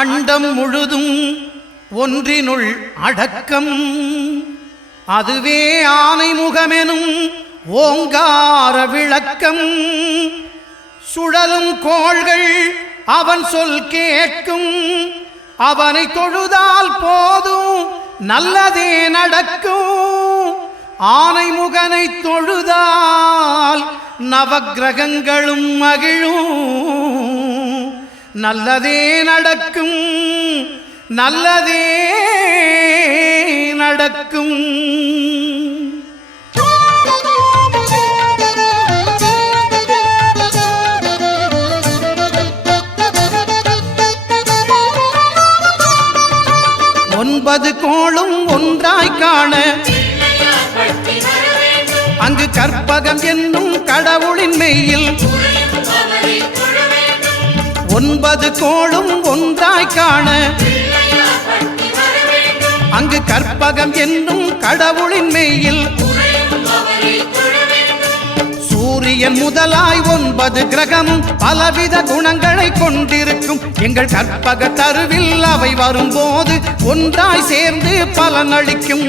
அண்டம் முழுதும் ஒன்றினுள் அடக்கம். அதுவே ஆனைமுகமெனும் ஓங்கார விளக்கம். சுழலும் கோள்கள் அவன் சொல் கேட்கும். அவனை தொழுதால் போதும் நல்லதே நடக்கும். ஆனைமுகனை தொழுதால் நவக்கிரகங்களும் மகிழும். நல்லதே நடக்கும், நல்லதே நடக்கும். ஒன்பது கோளும் ஒன்றாய் காண அங்கு கற்பகம் என்னும் கடவுளின் மெய்யில். ஒன்பது கோளும் ஒன்றாய் காண அங்கு கற்பகம் என்னும் கடவுளின் மெய்யில். சூரியன் முதலாய் 9 கிரகமும் பலவித குணங்களை கொண்டிருக்கும். எங்கள் கற்பக தருவில் அவை வரும்போது ஒன்றாய் சேர்ந்து பலனளிக்கும்.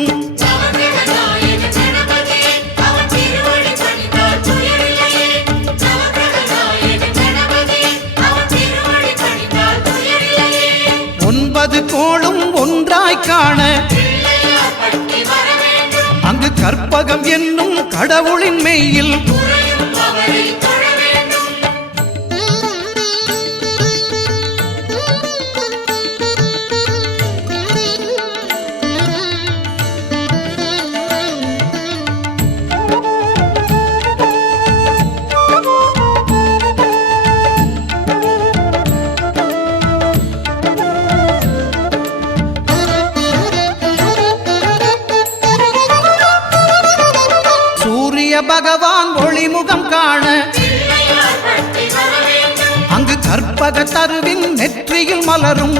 ஒன்பது கோளும் ஒன்றாய் காண அங்கு கற்பகம் என்னும் கடவுளின் மெய்யில். பகவான் ஒளிமுகம் காண அங்கு கற்பக தருவின் நெற்றியில் மலரும்.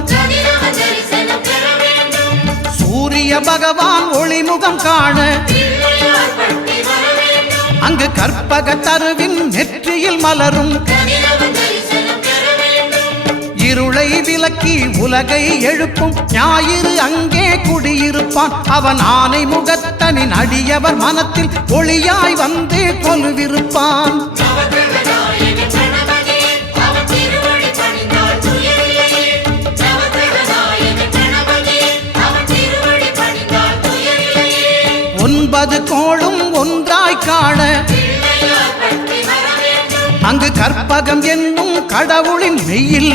சூரிய பகவான் ஒளிமுகம் காண அங்கு கற்பக தருவின் நெற்றியில் மலரும். இருளை விலக்கி உலகை எழுப்பும் ஞாயிறு அங்கே குடியிருப்பான். அவன் ஆனை முகத்தனின் அடியவர் மனத்தில் ஒளியாய் வந்து கொலுவிருப்பான். ஒன்பது கோளும் ஒன்றாய் காண அங்கு கற்பகம் என்னும் கடவுளின் மெய்யில்.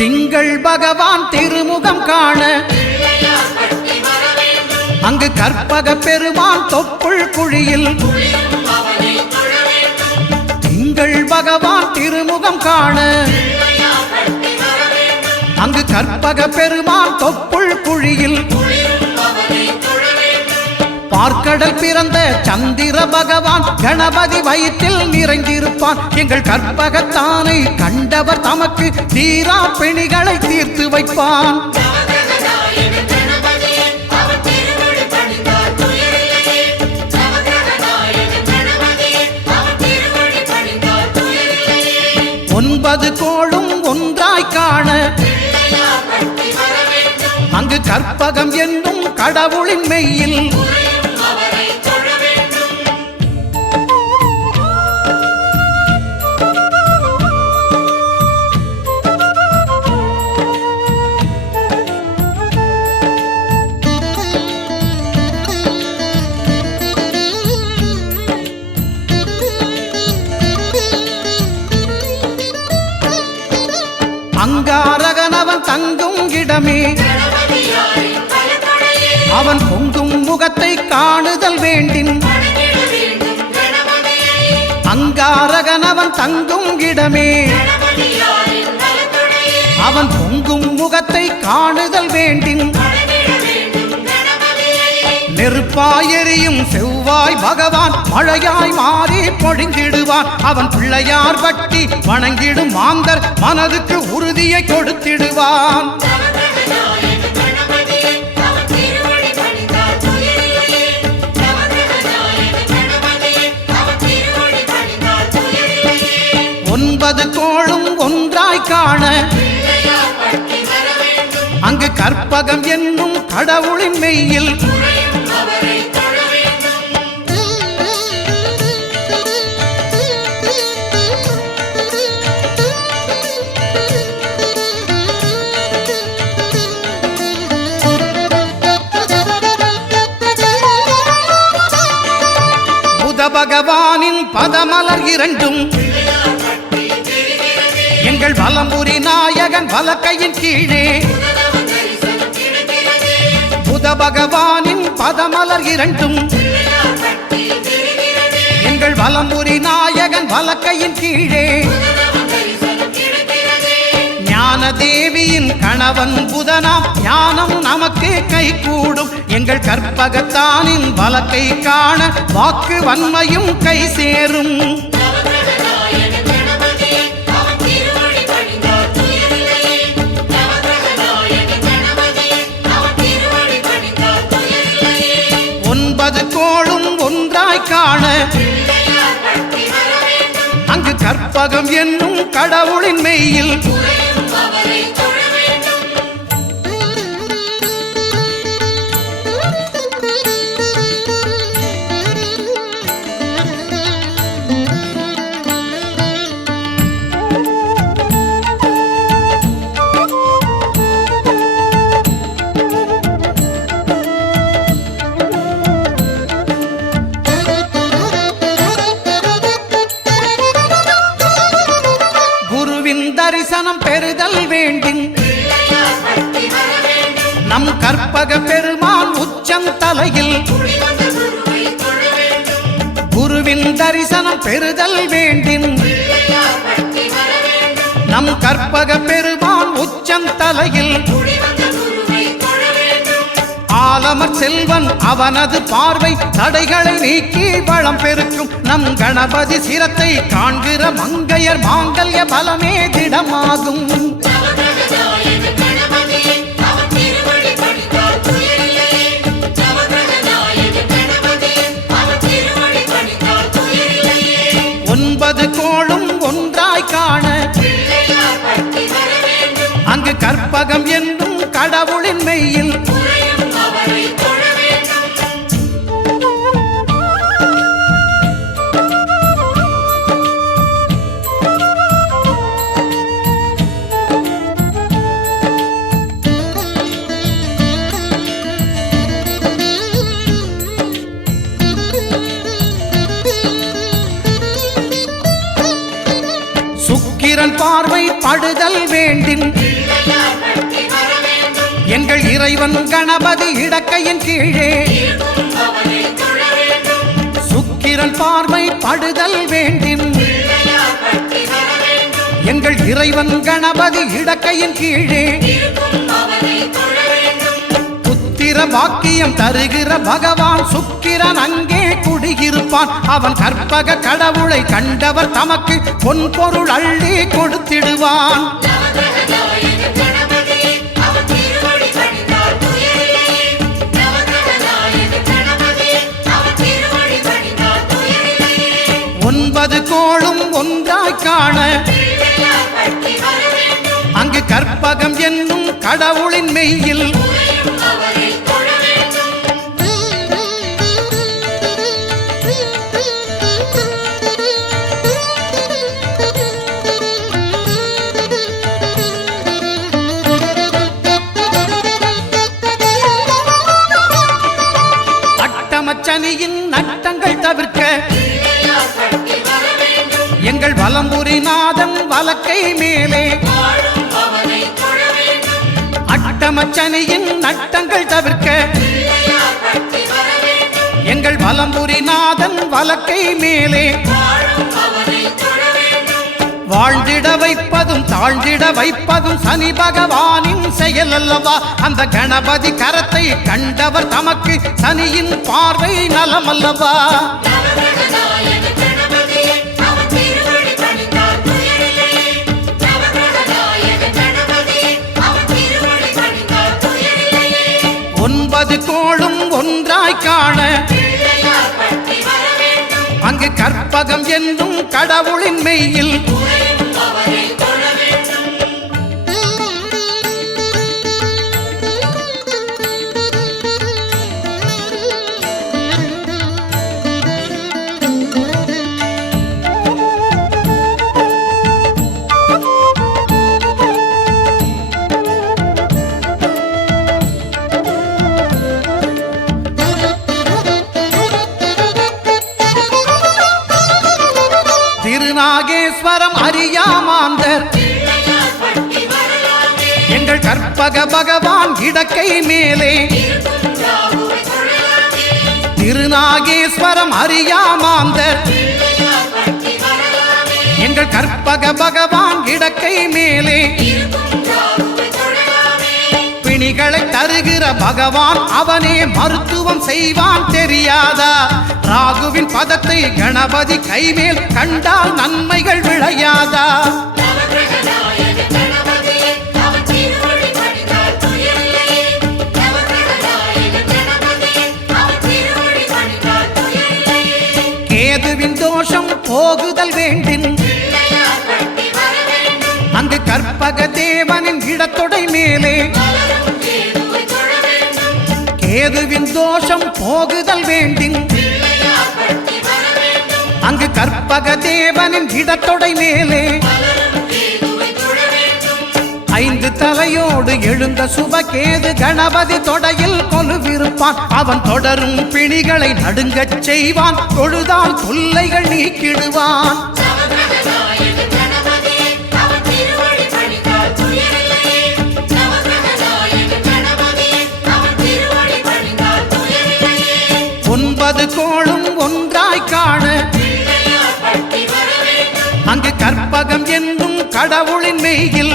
திங்கள் பகவான் திருமுகம் காண அங்கு கற்பக பெருமான் தொப்புள் குழியில். திங்கள் பகவான் திருமுகம் காண அங்கு கற்பக பெருமான் தொப்புள் குழியில். பார்க்கடல் பிறந்த சந்திர பகவான் கணபதி வயிற்றில் நிறைந்திருப்பான். எங்கள் கற்பகத்தானை கண்டவர் தமக்கு தீரா பிணிகளை தீர்த்து வைப்பான். ஒன்பது கோளும் ஒன்றாய் காண அங்கு கற்பகம் என்னும் கடவுளின் மெய்யில். அங்காரகனவன் தங்கும் இடமே அவன் பொங்கும் முகத்தை காணுதல் வேண்டின். அங்காரகனவன் தங்கும் இடமே அவன் பொங்கும் முகத்தை காணுதல் வேண்டின். நெருப்பாயெரியும் செவ்வாய் பகவான் மழையாய் மாறி பொழிந்திடுவான். அவன் பிள்ளையார் பட்டி வணங்கிடும் மாந்தர் மனதுக்கு உறுதியை கொடுத்திடுவான். ஒன்பது கோளும் ஒன்றாய் காண அங்கு கற்பகம் என்னும் கடவுளின் மெய்யில் புத பகவானின் பதமலர் இரண்டும் எங்கள் வலம்புரி நாயகன் வலக்கையின் கீழே புத பகவானின் பதமலர் இரண்டும் எங்கள் வலம்புரி நாயகன் வலக்கையின் கீழே ஞான தேவியின் கணவன் புதனாம் ஞானம் நமக்கு கைகூடும். எங்கள் கற்பகத்தானின் வலக்கை காண வாக்கு வன்மையும் கை சேரும். ஒன்பது கோளும் ஒன்றாய் காண அங்கு கற்பகம் என்னும் கடவுளின் மெய்யில் தரிசனம் பெறுதல் வேண்டின் நம் கற்பக பெருமான் உச்சந்தலையில் குருவின் தரிசனம் பெறுதல் வேண்டின் நம் கற்பக பெருமான் உச்சந்தலையில் ஆலமர் செல்வன் அவனது பார்வை தடைகளை நீக்கி வளம் பெருக்கும். நம் கணபதி சிரத்தை காண்கிற மங்கையர் மாங்கல்ய பலமே திடமாகும். ஒன்பது கோளும் ஒன்றாய் காண அங்கு கற்பகம் என்னும் கடவுளின் மெய்யில் சுக்கிரன் பார்வை படுதல் வேண்டின் எங்கள் இறைவன் கணபதி இடக்கையின் கீழே சுக்கிரன் பார்வை படுதல் வேண்டின் எங்கள் இறைவன் கணபதி இடக்கையின் கீழே புத்திர பாக்கியம் தருகிற பகவான் சுக்கிரன் அங்கே குடியிருப்பான். அவன் கற்பக கடவுளை கண்டவர் தமக்கு பொன் பொருள் அள்ளி கொடுத்திடுவான். ஒன்பது கோளும் ஒன்றாய் காண அங்கு கற்பகம் என்னும் கடவுளின் மெய்யில் அட்டமச்சனியின் நட்டங்கள் தவிர்க்க எங்கள் வலம்புரி நாதன் வலக்கை மேலே அட்டமச்சனியின் நட்டங்கள் தவிர்க்க எங்கள் வலம்புரி நாதன் வலக்கை மேலே வாழ்ந்திட வைப்பதும் தாழ்ந்திட வைப்பதும் சனி பகவானின் செயல் அல்லவா? அந்த கணபதி கரத்தை கண்டவர் தமக்கு சனியின் பார்வை நலம் அல்லவா? ஒன்பது கோளும் ஒன்றாய் காண அங்கு கற்பகம் என்னும் கடவுளின் மெய்யில் திருநாகேஸ்வரம் அறியாமாந்தர் எங்கள் கற்பக பகவான் இடக்கை மேலே திருநாகேஸ்வரம் அறியாமாந்தர் எங்கள் கற்பக பகவான் இடக்கை மேலே பிணிகளை தருகிற பகவான் அவனே மருத்துவம் செய்வான் தெரியாதா? ராகுவின் பதத்தை கணபதி கைமேல் கண்டால் நன்மைகள் விளையாதா? கேதுவின் தோஷம் போகுதல் வேண்டின் அங்கு கற்பக தேவனின் இடத்தொடை மேலே கேதுவின் தோஷம் போகுதல் வேண்டின் அங்கு கற்பக தேவனின் இடத்தொடை மேலே ஐந்து தலையோடு எழுந்த சுபகேது கணபதி தொடையில் கொலுவிருப்பான். அவன் தொடரும் பிணிகளை நடுங்கச் செய்வான். தொழுதால் தொல்லைகள் நீக்கிடுவான். ஒன்பது கோளும் ஒன்றாய் காண அங்கு கற்பகம் என்னும் கடவுளின் மெய்யில்